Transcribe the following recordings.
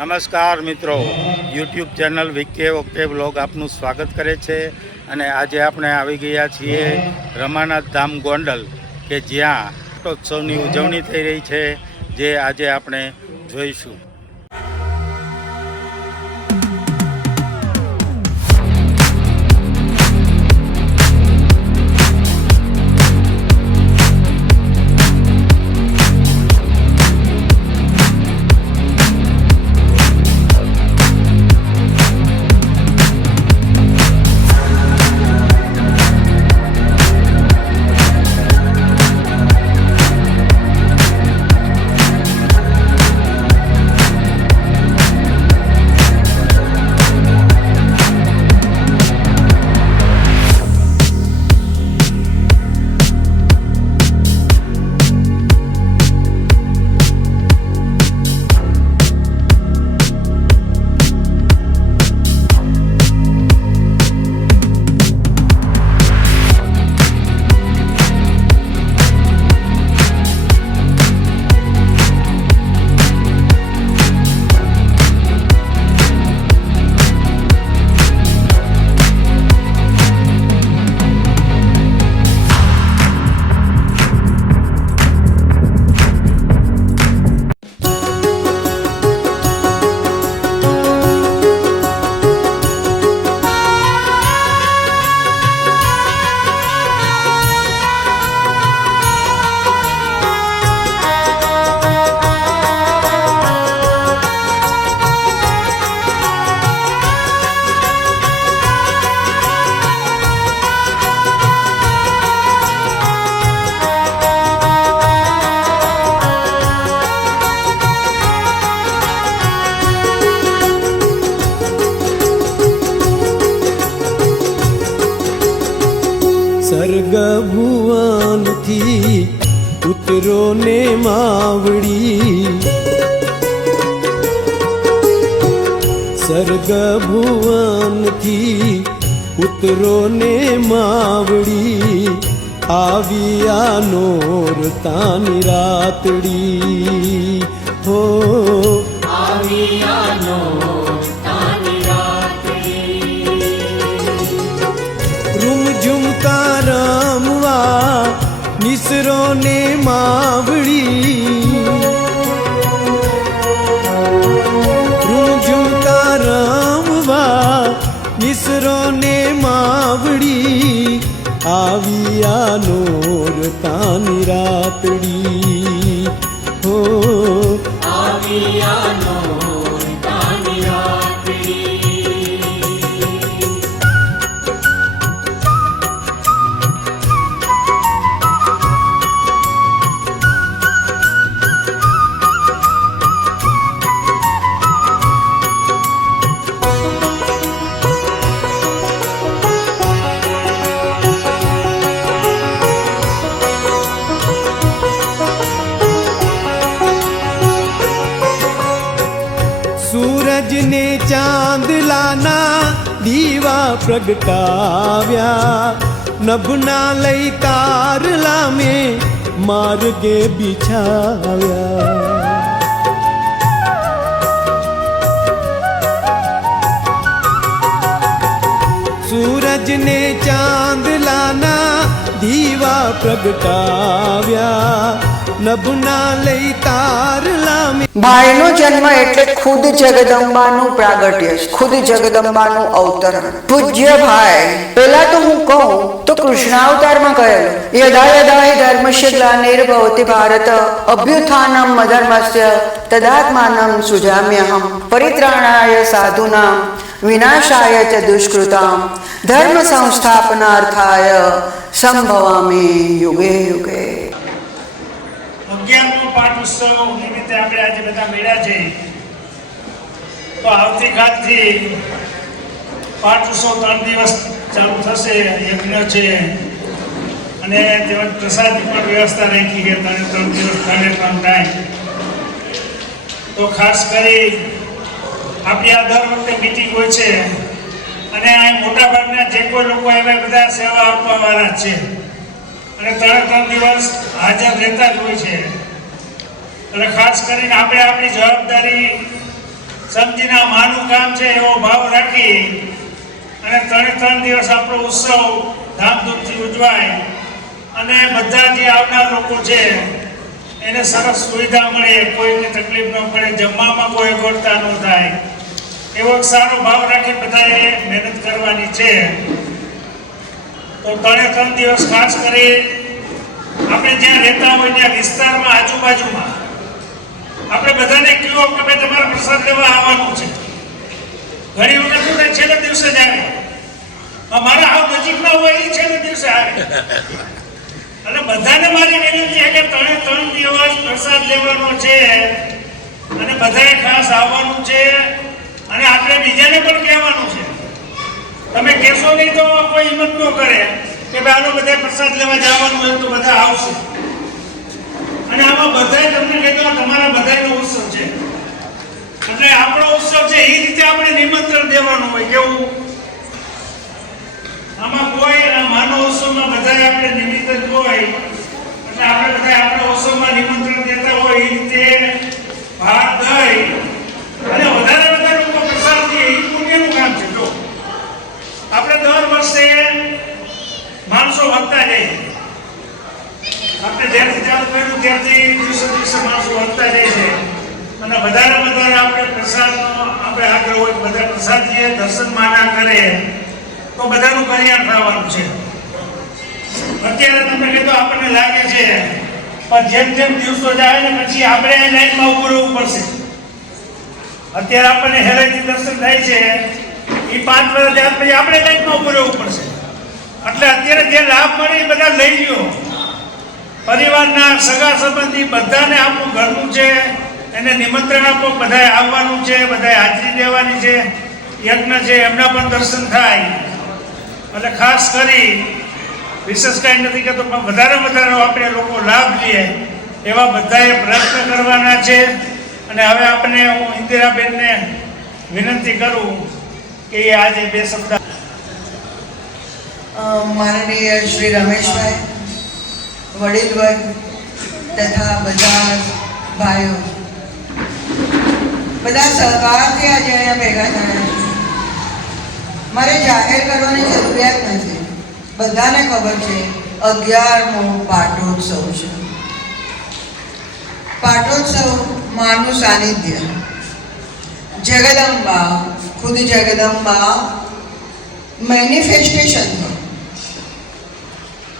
નમસ્કાર મિત્રો, YouTube channel Vike okay blog આપનું સ્વાગત કરે છે. અને આજે આપણે આવી ગયા છીએ રમાનાથ ધામ ગોંડલ કે જ્યાં પાટોત્સવની ઉજવણી થઈ રહી છે, જે આજે આપણે જોઈશું. સ્વર્ગ ભુવનથી ઉતરો ને માવડી, સ્વર્ગ ભુવનથી ઉતરો ને માવડી, આવ્યા નોરતાની રાતડી. હો આવ્યા નોરતાની રાતડી, રૂમઝુમતા રમવા નિસરો ને માવડી, રૂમઝુમતા રમવા નિસરો ને માવડી, આવ્યા નોરતાની રાતડી. હો આવ્યા નોરતાની રાતડી. सूरज ने चांदलाना दीवा प्रगटाव्या, नभना लई तारला में मार्गे बिछाव्या. सूरज ने चांदलाना दीवा प्रगटाव्या, નભના લઈ તારલા મે. ભાઈનો જન્મ એટલે ખુદ જગદંબાનું પ્રાગટ્ય, ખુદ જગદંબાનું અવતરણ. પૂજ્ય ભાઈ, પેલા તો હું કહું તો કૃષ્ણાવતારમાં કહેલું, યદા યદા હિ ધર્મસ્ય ગ્લાનિર્ભવતિ ભારત અભ્યુત્થાનમ અધર્મસ્ય તદાત્માનં સૃજામ્યહમ પરિત્રાણાય સાધુનાં વિનાશાય ચ દુષ્કૃતામ ધર્મ સંસ્થાપનાર્થાય સંભવામિ યુગે યુગે. અગિયારમો પાઠ ઉત્સવ નિમિત્તે આપણે આજે બધા મળ્યા છે. તો આવતીકાલથી પાઠ ઉત્સવ 3 દિવસ ચાલુ થશે. યજ્ઞ છે અને તેમજ પ્રસાદની પણ વ્યવસ્થા રાખી છે. 3 દિવસ 3 ટાઈમ. તો ખાસ કરી આપણી આ દર વખતે મિટિંગ હોય છે અને આ મોટાભાગના જે કોઈ લોકો આવ્યા બધા સેવા આપવાવાળા છે. અને 3 દિવસ હાજર રહેતા જ હોય છે. એટલે ખાસ કરીને આપણે આપણી જવાબદારી સમજીને આ માનું કામ છે એવો ભાવ રાખી અને 3 દિવસ આપણો ઉત્સવ ધામધૂમથી ઉજવાય અને બધા જે આવનાર લોકો છે એને સરસ સુવિધા મળે, કોઈને તકલીફ ન પડે, જમવામાં કોઈ અગવડતા ન થાય એવો એક સારો ભાવ રાખી બધાએ મહેનત કરવાની છે. તો 3 દિવસ ખાસ કરી આપણે જ્યાં રહેતા હોય ત્યાં વિસ્તારમાં આજુબાજુમાં આપણે બધાને કહો કે ભાઈ તમારે પ્રસાદ લેવા આવવાનું છે. ઘણી વખત તો છેલ્લે દિવસે જ આવે, અમારા આવ નજીકના હોય એ છેલ્લે દિવસે આવે. એટલે બધાને મારી વિનંતી છે કે 3 દિવસ પ્રસાદ લેવાનો છે અને બધાએ ખાસ આવવાનું છે અને આપણે બીજાને પણ કહેવાનું છે. તમે કહેશો નહીં તો કોઈ હિંમત ન કરે કે ભાઈ આનો બધા પ્રસાદ લેવા જવાનું હોય તો બધા આવશે. અને આમાં બધાએ તમને કહેતો તમારા બધાનો ઉત્સવ છે એટલે આપણો ઉત્સવ છે એ રીતે આપણે નિમંત્રણ દેવાનું હોય. કેવું આમાં કોઈ માનવ ઉત્સવમાં બધાએ આપણે નિમિત્ત હોય એટલે આપણે બધા આપણા ઉત્સવમાં નિમંત્રણ દેતા હોય એ રીતે ભાગ દઈ અને વધારે લોકો પ્રસાદ દે એ પુણ્યનું કામ છે. જો આપણે દર વર્ષે માણસો વધતા જાય, આપણે જ્યારથી ચાલુ કર્યું ત્યારથી દિવસે માણસો વધતા જાય છે અને વધારે આપણે પ્રસાદનો આપણે આગ્રહ હોય બધા પ્રસાદ જે દર્શન માના કરે તો બધાનું કલ્યાણ થવાનું છે. અત્યારે તમને કીધું આપણને લાગે છે પણ જેમ દિવસો જાય ને પછી આપણે લાઈનમાં ઉભું રહેવું પડશે. અત્યારે આપણને હેલેથી દર્શન થાય છે એ 5 વર્ષ જાય પછી આપણે લાઈનમાં ઉભું રહેવું પડશે. એટલે અત્યારે જે લાભ મળે એ બધા લઈ લ્યો. પરિવારના સગા સંબંધી બધાને આપણું ઘરનું છે એને નિમંત્રણ આપો, બધાએ આવવાનું છે, બધાએ હાજરી દેવાની છે. યજ્ઞ છે એમના પણ દર્શન થાય એટલે ખાસ કરી વિશેષ કાંઈ નથી કહેતો પણ વધારે આપણે લોકો લાભ લઈએ એવા બધાએ પ્રયત્ન કરવાના છે. અને હવે આપણે હું ઇન્દિરાબેનને વિનંતી કરું કે એ આજે 2 શબ્દ. માનનીય શ્રી રમેશભાઈ, વડીલ વર્ગ તથા બધા ભાઈઓ, બધા સહકારથી આજે અહીંયા ભેગા થયા છે. મારે જાહેર કરવાની જરૂરિયાત નથી, બધાને ખબર છે 11મો પાટોત્સવ છે. પાટોત્સવ માનું સાનિધ્ય, જગદંબા, ખુદ જગદંબા મેનિફેસ્ટેશન થયું.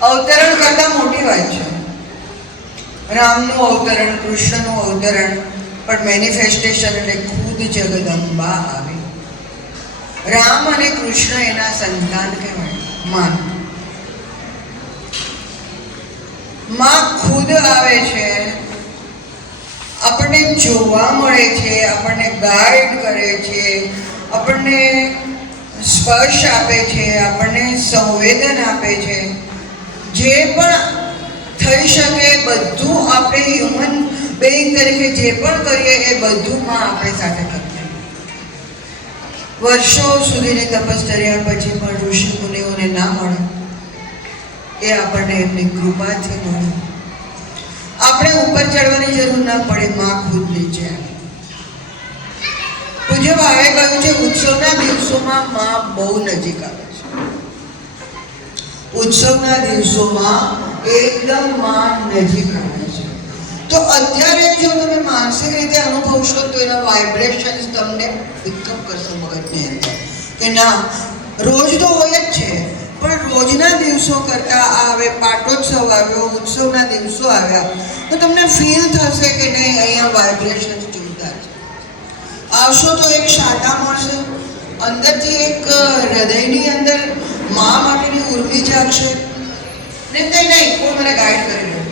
અવતરણ કરતા મોટી વાત છે. રામનું અવતરણ, કૃષ્ણનું અવતરણ, પણ મેનિફેસ્ટેશન એટલે ખુદ જગદંબા આવી. રામ અને કૃષ્ણ એના સંતાન કહેવાય. માં ખુદ આવે છે, આપણને જોવા મળે છે, આપણને ગાઈડ કરે છે, આપણને સ્પર્શ આપે છે, આપણને સંવેદન આપે છે. જે પણ થઈ શકે બધું આપણે હ્યુમન બેઇંગ તરીકે જે પણ કરીએ એ બધું માં આપણે સાથે કરીએ. વર્ષો સુધીની તપશ્ચર્યા પછી પણ ઋષિ મુનિઓને ના મળે એ આપણને એમની કૃપાથી મળે. આપણે ઉપર ચડવાની જરૂર ના પડે, માં ખુદ નીચે આવે. પૂજ્ય ભાવે કહ્યું છે ઉત્સવના દિવસોમાં માં બહુ નજીક આવે છે. ઉત્સવના દિવસોમાં એકદમ માં નજીક આવે છે. તો અત્યારે જો તમે માનસિક રીતે અનુભવશો તો એના વાઇબ્રેશન્સ તમને પિકઅપ કરશે મગજની અંદર કે ના રોજ તો હોય જ છે પણ રોજના દિવસો કરતાં આ હવે પાટોત્સવ આવ્યો, ઉત્સવના દિવસો આવ્યા તો તમને ફીલ થશે કે નહીં અહીંયા વાઇબ્રેશન્સ જોરદાર છે. આવશો તો એક શાતા મળશે, અંદરથી એક હૃદયની અંદર મા માટેની ઉર્મી જાગશે. નહીં કોઈ મને ગાઈડ કરી રહ્યું,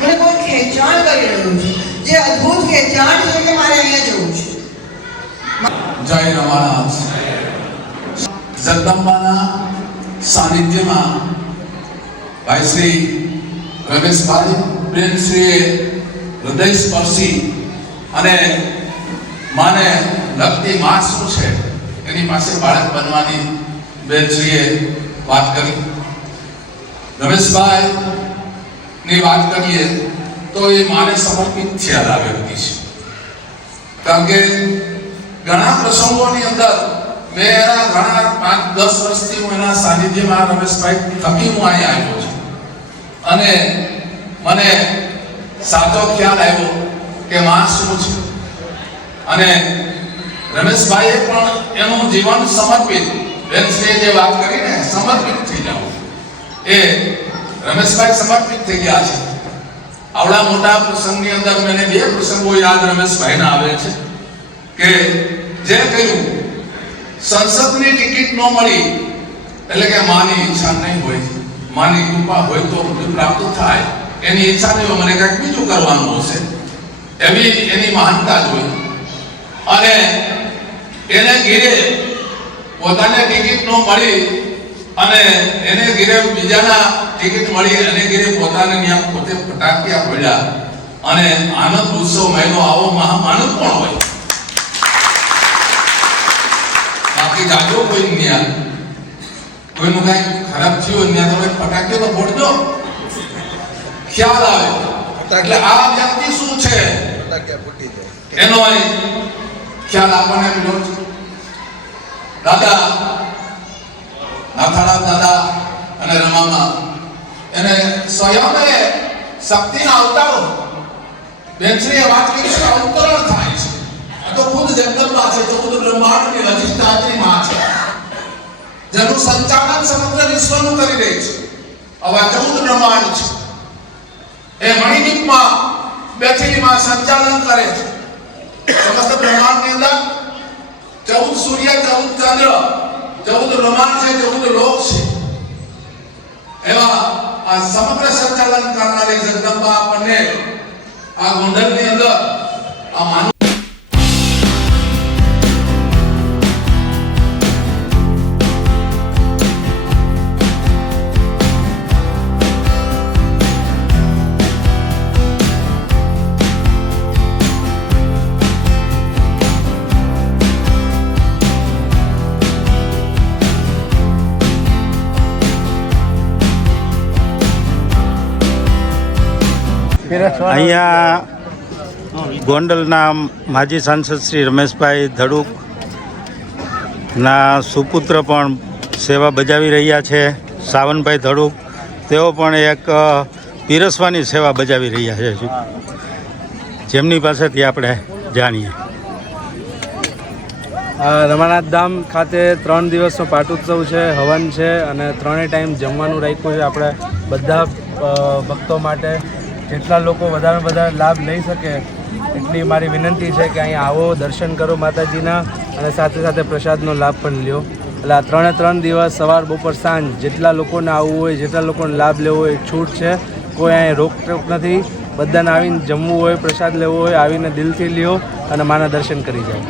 મને કોઈ ખેંચાણ કરી રહ્યું છે, જે અદ્ભુત ખેંચાણ છે કે મારે અહીંયા જવું છે. જય રમાનાથ. જગદંબાના સાનિધ્યમાં ભાઈ શ્રી રમેશભાઈ બેનશ્રીએ હૃદય સ્પર્શી અને માને લગતી માં શું છે એની પાસે બાળક બનવાની બેનશ્રીએ વાત કરી. રમેશભાઈ ની વાત કરીએ તો એ માને સમર્પિત થયેલા વ્યક્તિ છે. કારણ કે ઘણા પ્રસંગોની અંદર મેં એના ઘણા 5-10 વર્ષથી હું એના સાનિધ્યમાં રમેશભાઈ થકી હું અહીં આવ્યો છું અને મને સાચો ખ્યાલ આવ્યો કે માં શું છે અને રમેશભાઈએ પણ એનું જીવન સમર્પિત બેનશ્રીએ જે વાત કરીને સમર્પિત થઈ જાવ એ રમેશભાઈ સમર્પિત થઈ ગયા છે. આવડા મોટા પ્રસંગની અંદર મને 2 પ્રસંગો યાદ રમેશભાઈના આવે છે કે જે કહ્યું સંસદની ટિકિટ ન મળી એટલે કે માની ઈચ્છા નહીં હોય, માની કૃપા હોય તો બધું પ્રાપ્ત થાય, એની ઈચ્છા નહીં હોય મને કંઈક બીજું કરવાનું હશે એવી એની મહાનતા જોઈ અને એને ઘીરે પોતાને ટિકિટ ન મળી અને એને ઘીરે બીજાના ટિકિટ મળી અને ઘીરે પોતાને ત્યાં પોતે ફટાકિયા પડ્યા અને આનંદ ઉત્સવ મહિનો આવો મહામાનંદ પણ હોય. બાકી જાજો કોઈ ત્યાં કોઈનું કઈ ખરાબ થયું ત્યાં તમે ફટાકીઓ તો ફોડજો, ખ્યાલ આવે. એટલે આ વ્યક્તિ શું છે એનો ખ્યાલ આપણને મળ્યો છે. દાદા નાથાળા દાદા અને રમામાં એને સ્વયં શક્તિના અવતારો બેનશ્રીએ વાત કરી છે અવતરણ થાય છે. આ તો ખુદ જગદંબા છે, તો ખુદ બ્રહ્માંડની અધિષ્ઠાત્રી માં છે જેનું સંચાલન સમગ્ર વિશ્વનું કરી રહી છે. આવા 14 બ્રહ્માંડ છે એ મણિદીપમાં બેઠેલી માં સંચાલન કરે છે. સમસ્ત બ્રહ્માંડની અંદર 14 સૂર્ય, 14 ચંદ્ર, 14 બ્રહ્માંડ છે, 14 લોક છે. એવા આ સમગ્ર સંચાલન કરનારી જગદંબા આપણને આ ગોંડલની અંદર આ માનવ અહીંયા ગોંડલના માજી સાંસદ શ્રી રમેશભાઈ ધડુકના સુપુત્ર પણ સેવા બજાવી રહ્યા છે, સાવનભાઈ ધડુક. તેઓ પણ એક પીરસવાની સેવા બજાવી રહ્યા છે, જેમની પાસેથી આપણે જાણીએ. રમાનાથ ધામ ખાતે 3 દિવસનો પાટોત્સવ છે, હવન છે અને 3 ટાઈમ જમવાનું રાખ્યું છે આપણે બધા ભક્તો માટે. જેટલા લોકો વધારે લાભ લઈ શકે એટલી મારી વિનંતી છે કે અહીંયા આવો, દર્શન કરો માતાજીના અને સાથે સાથે પ્રસાદનો લાભ પણ લ્યો. એટલે આ 3 દિવસ સવાર બપોર સાંજ જેટલા લોકોને આવવું હોય, જેટલા લોકોને લાભ લેવો હોય છૂટ છે. કોઈ અહીંયા રોકટોક નથી. બધાને આવીને જમવું હોય, પ્રસાદ લેવો હોય આવીને દિલથી લ્યો અને માના દર્શન કરી જાઓ.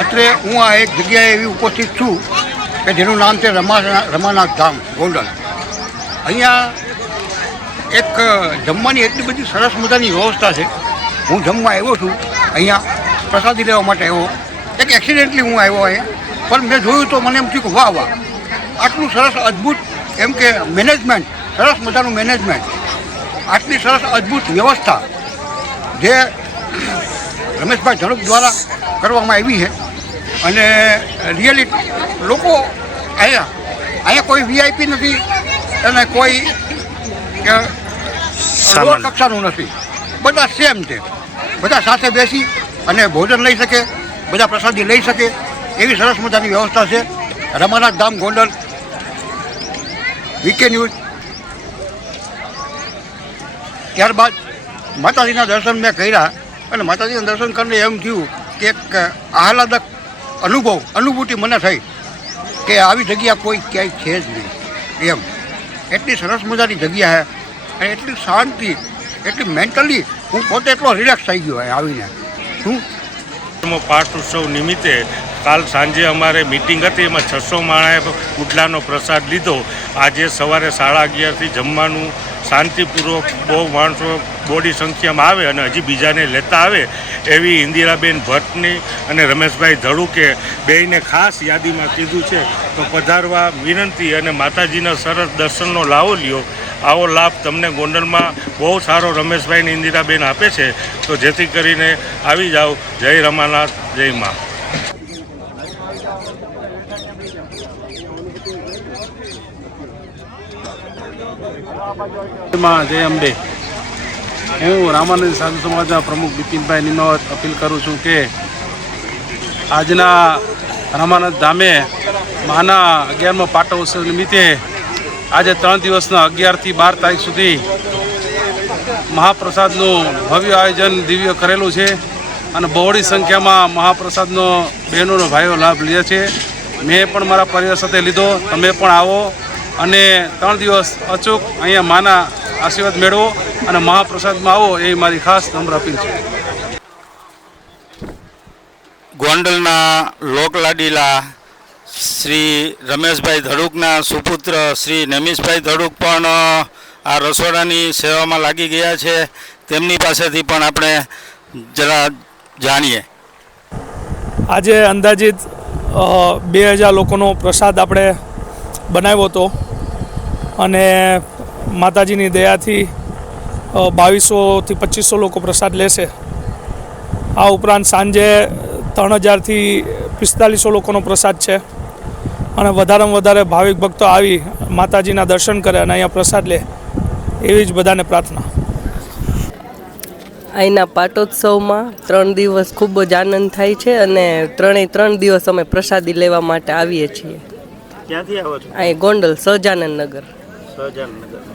અત્રે હું આ એક જગ્યાએ એવી ઉપસ્થિત છું કે જેનું નામ છે રમાનાથ ધામ ગોંડલ. અહીંયા એક જમવાની એટલી બધી સરસ મજાની વ્યવસ્થા છે. હું જમવા આવ્યો છું, અહીંયા પ્રસાદી લેવા માટે આવ્યો. એક એક્સિડન્ટલી હું આવ્યો અહીંયા, પણ મેં જોયું તો મને એમ થયું કે વાહ વાહ, આટલું સરસ અદ્ભુત એમ કે મેનેજમેન્ટ, સરસ મજાનું મેનેજમેન્ટ, આટલી સરસ અદ્ભુત વ્યવસ્થા જે રમેશભાઈ ધડુક દ્વારા કરવામાં આવી છે. અને રિયલી લોકો અહીંયા કોઈ વીઆઈપી નથી અને કોઈ લોઅર કક્ષાનું નથી, બધા સેમ છે. બધા સાથે બેસી અને ભોજન લઈ શકે, બધા પ્રસાદી લઈ શકે એવી સરસ મજાની વ્યવસ્થા છે. રમાનાથ ધામ ગોંડલ, વીકે ન્યૂઝ. ત્યારબાદ માતાજીના દર્શન મેં કર્યા અને માતાજીના દર્શન કરીને એમ થયું કે એક આહલાદક અનુભૂતિ મને થઈ કે આવી જગ્યા કોઈ ક્યાંય છે જ નહીં એમ. એટલી સરસ મજાની જગ્યા છે અને એટલી શાંતિ, એટલી મેન્ટલી હું પોતે એટલો રિલેક્સ થઈ ગયો આવીને. શું પાઠ ઉત્સવ નિમિત્તે કાલ સાંજે અમારે મિટિંગ હતી, એમાં 600 માણસે પુડલાનો પ્રસાદ લીધો. આજે સવારે 11:30થી જમવાનું શાંતિપૂર્વક બહુ માણસો બોડી સંખ્યામાં આવે અને હજી બીજાને લેતા આવે એવી ઇન્દિરાબેન ભટ્ટની અને રમેશભાઈ ધડુકે બેયને ખાસ યાદીમાં કીધું છે. તો પધારવા વિનંતી અને માતાજીના સરસ દર્શનનો લાવો લ્યો. આવો લાભ તમને ગોંડલમાં બહુ સારો રમેશભાઈ અને ઇન્દિરાબેન આપે છે, તો જેથી કરીને આવી જાઓ. જય રમાનાથ, જય મા. જય અંબે. હું રામાનંદ સાધુ સમાજના પ્રમુખ બિપિનભાઈ નિમાવત અપીલ કરું છું કે આજના રામાનંદ ધામે માના 11મા પાટોત્સવ નિમિત્તે આજે 3 દિવસના 11થી 12 તારીખ સુધી મહાપ્રસાદનું ભવ્ય આયોજન દિવ્ય કરેલું છે અને બહોળી સંખ્યામાં મહાપ્રસાદનો બહેનોનો ભાઈઓ લાભ લે છે. મેં પણ મારા પરિવાર સાથે લીધો. તમે પણ આવો અને 3 દિવસ અચૂક અહીંયા માના આશીર્વાદ મેળવો અને મહાપ્રસાદમાં આવો એ મારી ખાસ નમ્ર અપીલ છે. ગોંડલના લોકલાડીલા શ્રી રમેશભાઈ ધડુકના સુપુત્ર શ્રી નમીશભાઈ ધડુક પણ આ રસોડાની સેવામાં લાગી ગયા છે. તેમની પાસેથી પણ આપણે જરા જાણીએ. આજે અંદાજિત 2000 લોકોનો પ્રસાદ આપણે બનાવ્યો હતો અને માતાજીની દયાથી 2200થી 2500 લોકો પ્રસાદ લેશે. આ ઉપરાંત સાંજે 3000થી 4500 લોકોનો પ્રસાદ છે અને વધારેમાં વધારે ભાવિક ભક્તો આવી માતાજીના દર્શન કરે અને અહીંયા પ્રસાદ લે એવી જ બધાને પ્રાર્થના. અહીંના પાટોત્સવમાં 3 દિવસ ખૂબ જ આનંદ થાય છે અને 3 દિવસ અમે પ્રસાદી લેવા માટે આવીએ છીએ. ક્યાંથી આવો છો? અહીં ગોંડલ સહજાનંદ નગર. સહજાનંદ નગર.